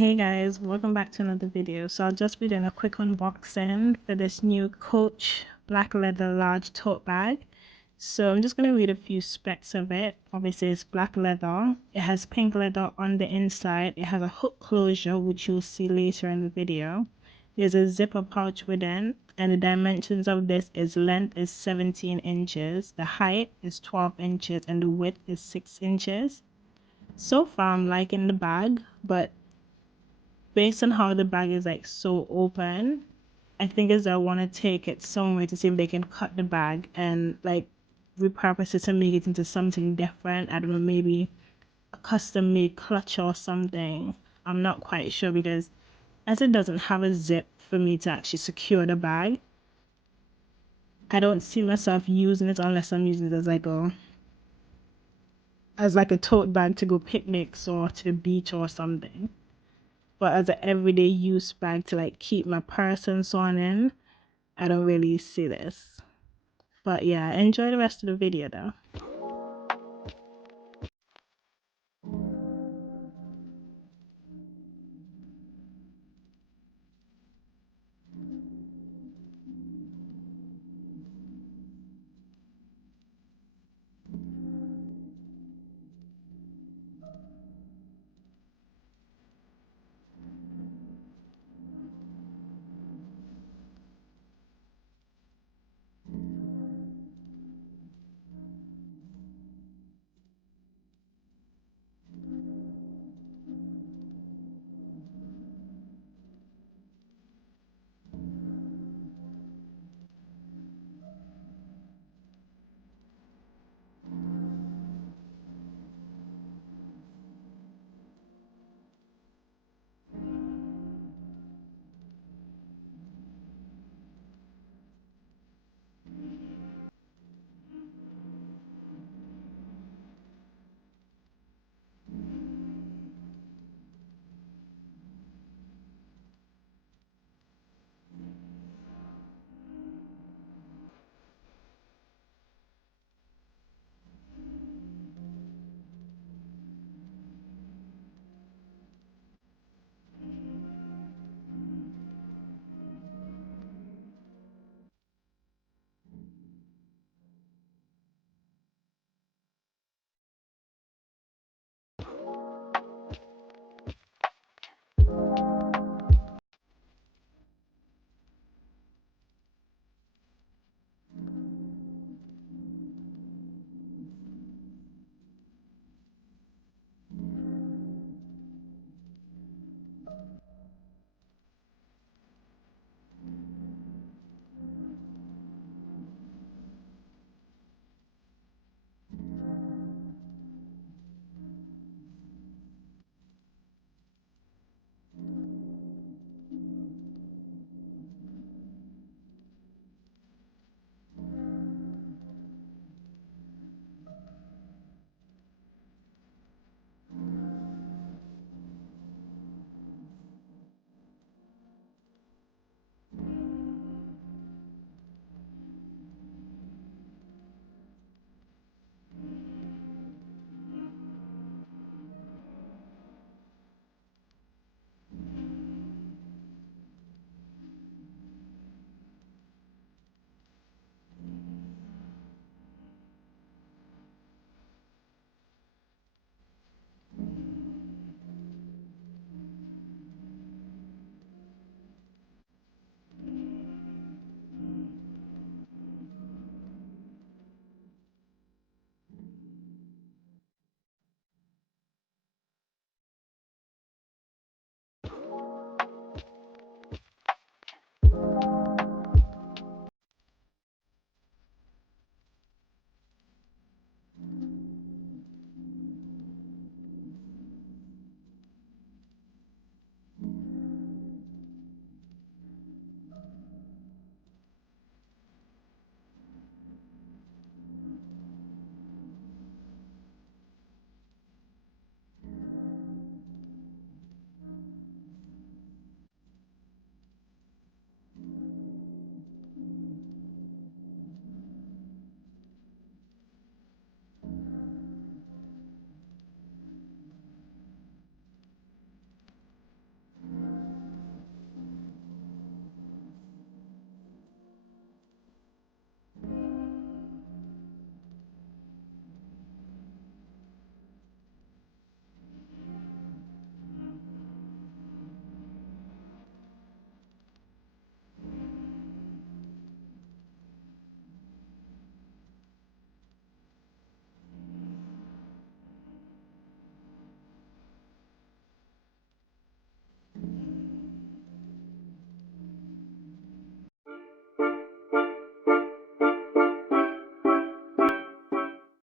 Hey guys, welcome back to another video. So I'll just be doing a quick unboxing for this new Coach black leather large tote bag. So I'm just going to read a few specs of it. Obviously it's black leather, it has pink leather on the inside, it has a hook closure which you'll see later in the video. There's a zipper pouch within, and the dimensions of this is length is 17 inches, the height is 12 inches, and the width is 6 inches. So far I'm liking the bag, but based on how the bag is like so open, I think is I want to take it somewhere to see if they can cut the bag and like repurpose it to make it into something different. I don't know, maybe a custom made clutch or something. I'm not quite sure, because as it doesn't have a zip for me to actually secure the bag, I don't see myself using it unless I'm using it as like a tote bag to go picnics or to the beach or something. But as an everyday use bag to like keep my purse and so on in, I don't really see this. But yeah, enjoy the rest of the video though.